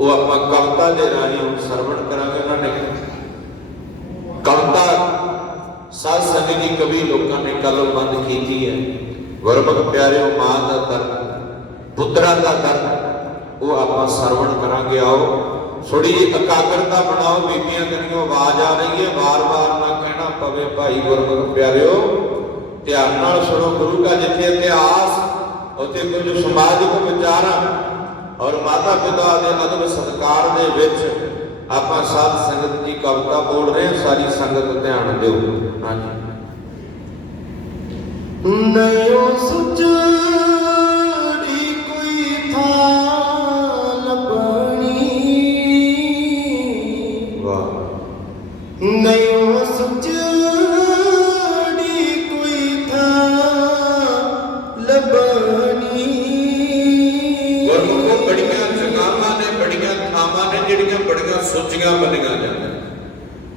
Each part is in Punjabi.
ਉਹ ਆਪਾਂ ਕਵਿਤਾ ਦੇ ਰਾਹੀਂ ਹੁਣ ਸਰਵਣ ਕਰਾਂਗੇ ਉਹਨਾਂ ਨੇ। ਕਵਿਤਾ ਸਾਧ ਸੰਗਤ ਦੀ ਕਵੀ ਲੋਕਾਂ ਨੇ ਕਲਮਬੰਦ ਕੀਤੀ ਹੈ। ਗੁਰਮੁਖ ਪਿਆਰਿਓ, ਮਾਂ ਦਾ ਦਰਦ, ਪੁੱਤਰਾਂ ਦਾ ਦਰਦ, ਉਹ ਆਪਾਂ ਸਰਵਣ ਕਰਾਂਗੇ, ਆਓ। ਥੋੜੀ ਇਕਾਗਰਤਾ ਬਣਾਓ, ਬੀਬੀਆਂ ਤੇਰੀਆਂ, ਆਵਾਜ਼ ਆ ਰਹੀ ਹੈ, ਵਾਰ-ਵਾਰ ਨਾ ਕਹਿਣਾ ਪਵੇ ਭਾਈ ਗੁਰਮੁਖ ਪਿਆਰਿਓ। ਧਿਆਨ ਨਾਲ ਸੁਣੋ, ਗੁਰੂ ਦਾ ਜਿੱਥੇ ਇਤਿਹਾਸ, ਉੱਥੇ ਕੁਝ ਸਮਾਜਿਕ ਵਿਚਾਰਾਂ ਔਰ ਮਾਤਾ ਪਿਤਾ ਦੇ ਅਦਬ ਸਤਕਾਰ ਦੇ ਵਿੱਚ ਆਪਾਂ ਸਾਧ ਸੰਗਤ ਦੀ ਕਵਿਤਾ ਬੋਲ ਰਹੇ ਹਾਂ, ਸਾਰੀ ਸੰਗਤ ਧਿਆਨ ਦਿਓ। ਹਾਂਜੀ। ਨਯੋ ਸੁਚੜੀ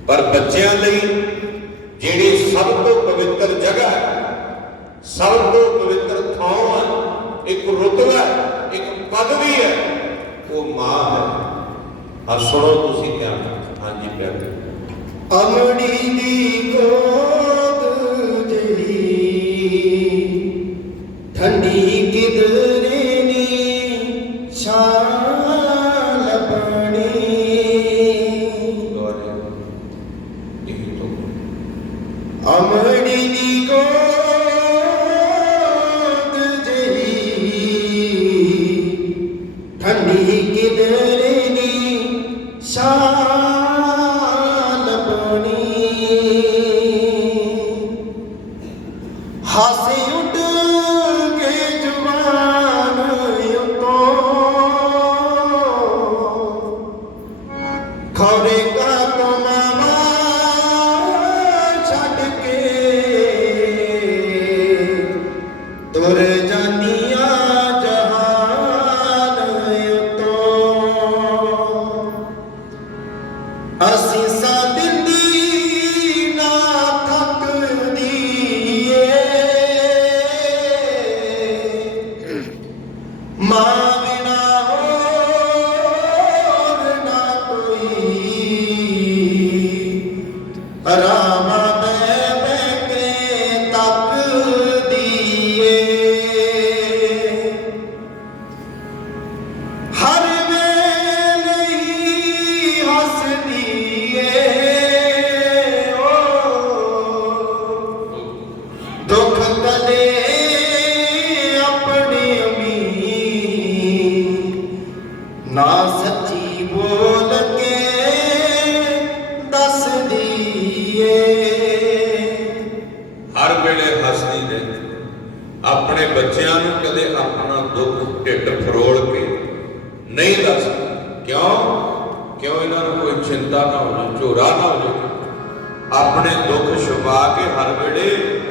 ਪਰ ਬੱਚਿਆਂ ਲਈ ਜਿਹੜੀ ਸਭ ਤੋਂ ਪਵਿੱਤਰ ਜਗ੍ਹਾ ਹੈ, ਸਭ ਤੋਂ ਪਵਿੱਤਰ ਥਾਂ ਹੈ, ਇੱਕ ਰੁਤਬਾ ਇੱਕ ਪਦਵੀ ਹੈ, ਉਹ ਮਾਂ ਹੈ। ਆ ਸੁਣੋ ਤੁਸੀਂ ਧਿਆਨ ਹਾਂਜੀ ਪਿਆਰੇ ਅਮੜੀ ਦੀ ਗੋਦ ਜਹੀ ਠੰਡੀ ਕਿਦਰੇ ਅਮੜੀ ਦੀ ਗੋਦ ਜਹੀ ਠੰਡੀ ਕਿਦਰੇ ਦੀ ਛਾਂ ਅਸੀਂ ਸਾਦਿੰਦੀ ਨਾ ਥੱਕਦੀ ਏ ਮਾਂ ਨਾ ਸੱਚੀ ਬੋਲ ਕੇ ਦੱਸਦੀ ਏ ਹਰ ਵੇਲੇ ਹੱਸਦੀ ਨੇ ਆਪਣੇ ਬੱਚਿਆਂ ਨੂੰ ਕਦੇ ਆਪਣਾ ਦੁੱਖ ਢਿੱਡ ਫਰੋਲ ਕੇ ਨਹੀਂ ਦੱਸ। ਕਿਉਂ? ਕਿਉਂ ਇਹਨਾਂ ਨੂੰ ਕੋਈ ਚਿੰਤਾ ਨਾ ਹੋ ਜਾਵੇ, ਝੋਰਾ ਨਾ ਹੋ ਜਾਵੇ? ਆਪਣੇ ਦੁੱਖ ਛੁਪਾ ਕੇ ਹਰ ਵੇਲੇ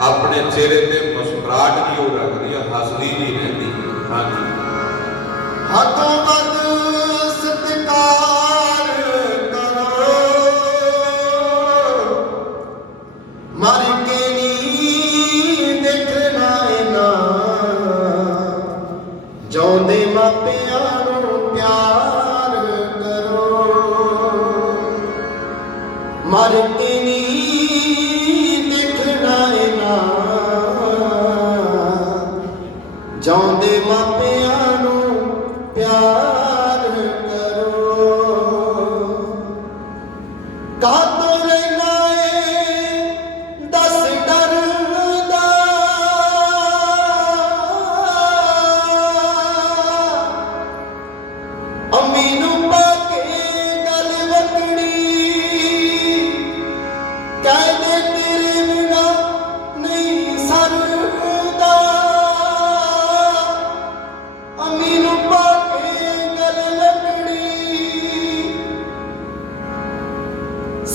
ਆਪਣੇ ਚਿਹਰੇ ਤੇ ਮੁਸਕਰਾਹਟ ਦੀ ਉਹ ਰੱਖਦੀ ਹੈ ਹੱਸਦੀ ਨਹੀਂ ਰਹਿੰਦੀ। ਹਾਂਜੀ। ਜਿਉਂਦੇ ਮਾਪਿਆਂ ਨੂੰ ਪਿਆਰ ਕਰੋ। ਮਰ ਕੇ ਨੀ ਦੇਖਣਾ ਨਾ ਜਿਉਂਦੇ ਮਾਪਿਆਂ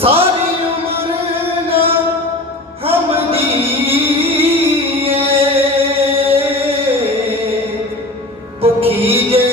ਸਾਰੀ ਉਮਰ ਨਾ ਹਮ ਦੀਏ ਭੁਖੀ ਜੇ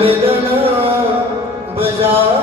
বেদনা বজাও